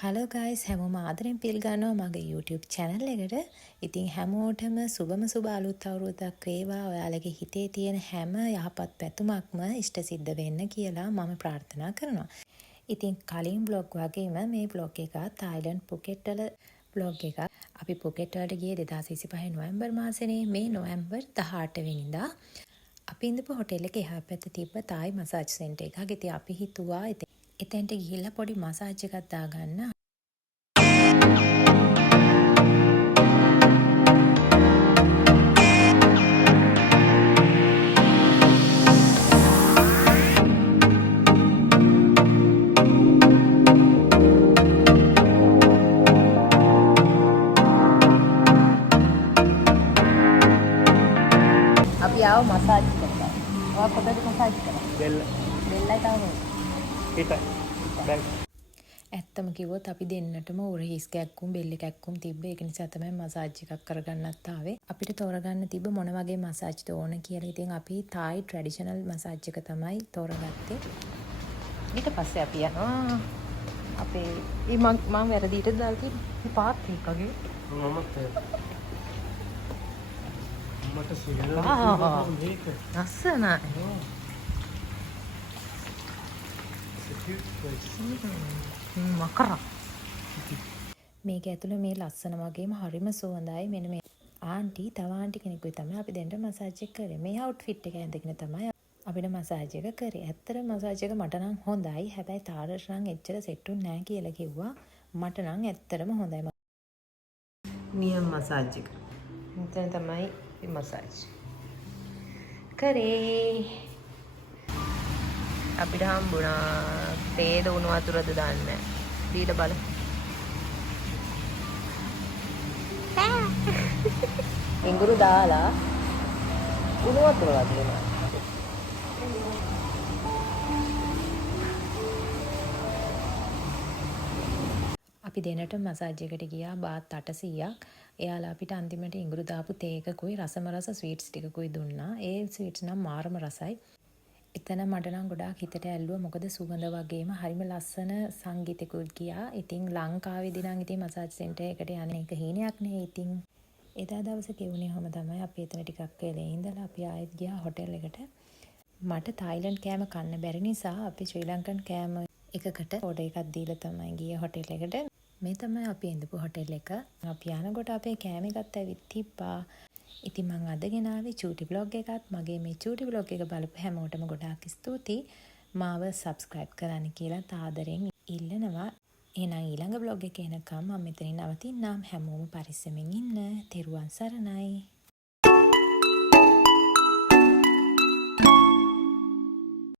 Hello guys හැමෝම ආදරෙන් පිළිගන්නවා මගේ YouTube channel එකට. ඉතින් හැමෝටම සුබම සුබ අලුත් අවුරුද්දක් වේවා. ඔයාලගේ හිතේ තියෙන හැම යහපත් පැතුමක්ම ඉෂ්ට සිද්ධ වෙන්න කියලා මම ප්‍රාර්ථනා කරනවා. ඉතින් කලින් බ්ලොග් වගේම මේ බ්ලොග් එක තායිලන්ඩ් පුකෙට් වල බ්ලොග් එක. අපි පුකෙට් වලට ගියේ 2025 නොවැම්බර් මාසෙනේ. මේ නොවැම්බර් 18 වෙනිදා අපි ඉඳපු හොටෙල් එකේ එහා පැත්තේ තිබ්බ තායි මසාජ් සෙන්ටර් එකක්. ඉතින් අපි හිතුවා එතෙන්ට ගිහිල්ලා පොඩි මසාජ් එකක් දාගන්න. අපි ආව මසාජ් කරලා. ඔයා කොතනද මසාජ් කරා? බෙල්ලයි තාම. හිතයි. දැන් ඇත්තම කිව්වොත් අපි දෙන්නටම උර හිස් කැක්කුම් බෙල්ල කැක්කුම් තිබ්බ. ඒක නිසා තමයි මසාජ් එකක් කරගන්නත් ආවේ. අපිට තෝරගන්න තිබ්බ මොන වගේ මසාජ්ද ඕන කියලා. ඉතින් අපි තායි ට්‍රැඩිෂනල් මසාජ් එක තමයි තෝරගත්තේ. ඊට පස්සේ අපි යනවා අපේ මම වැරදිට දාලා තියෙන්නේ පාත් එකගේ. මමත් මට මේක ලස්සනයි. මකර මේක ඇතුළේ මේ ලස්සන වගේම හරිම සුවඳයි. මෙන්න මේ ආන්ටි තව ආන්ටි කෙනෙකුයි තමයි අපි දෙන්නට මසාජ් එක කරේ. මේ අවුට්ෆිට් එක ඇඳගෙන තමයි අපිට මසාජ් එක කරේ. ඇත්තට මසාජ් එක මට නම් හොඳයි. හැබැයි තාරට නම් එච්චර සෙට් උන්නේ නැහැ කියලා කිව්වා. මට නම් ඇත්තටම හොඳයි. නියම මසාජ් එක. මෙතන තමයි මසාජ් කරේ. අපිට හම්බුණා තේද උණු වතුරද දාන්නේ. දීලා බලමු. ඉඟුරු දාලා උණු වතුර වදිනවා. අපි දෙනට මසාජ් එකට ගියා බාත් 800ක්. එයාලා අපිට අන්තිමට ඉඟුරු දාපු තේ එකකුයි රසම රස ස්වීට්ස් ටිකකුයි දුන්නා. ඒ ස්වීට්ස් නම් මාරම රසයි. එතන මට නම් ගොඩාක් හිතට ඇල්ලුවා. මොකද සුගඳ වගේම හරිම ලස්සන සංගීතකුත් ගියා. ඉතින් ලංකාවේදී නම් ඉතින් මසාජ් සෙන්ටර් එකට යන්නේ එක හීනයක් නේ. ඉතින් එදා දවසේ ගෙවුනේ හැම තමයි අපි එතන ටිකක් වෙලේ ඉඳලා අපි ආයෙත් ගියා හොටෙල් එකට. මට තායිලන්ඩ් කෑම කන්න බැරි නිසා අපි ශ්‍රී ලංකන් කෑම එකකට ඕඩර් එකක් දීලා තමයි ගියේ හොටෙල් එකට. මේ තමයි අපි ඉඳපු හොටෙල් එක. අපි යනකොට අපේ කෑම එකත් ඇවිත් තිබ්බා. ඉතින් මම අද ගෙනාවේ චූටි බ්ලොග් එකත්. මගේ මේ චූටි බ්ලොග් එක බලපු හැමෝටම ගොඩාක් ස්තුතියි. මාව සබ්ස්ක්‍රයිබ් කරන්න කියලා තාදරෙන් ඉල්ලනවා. එහෙනම් ඊළඟ බ්ලොග් එකේ එනකම් මම මෙතනින් නවතින්නම්. හැමෝම පරිස්සමෙන් ඉන්න. තෙරුවන් සරණයි.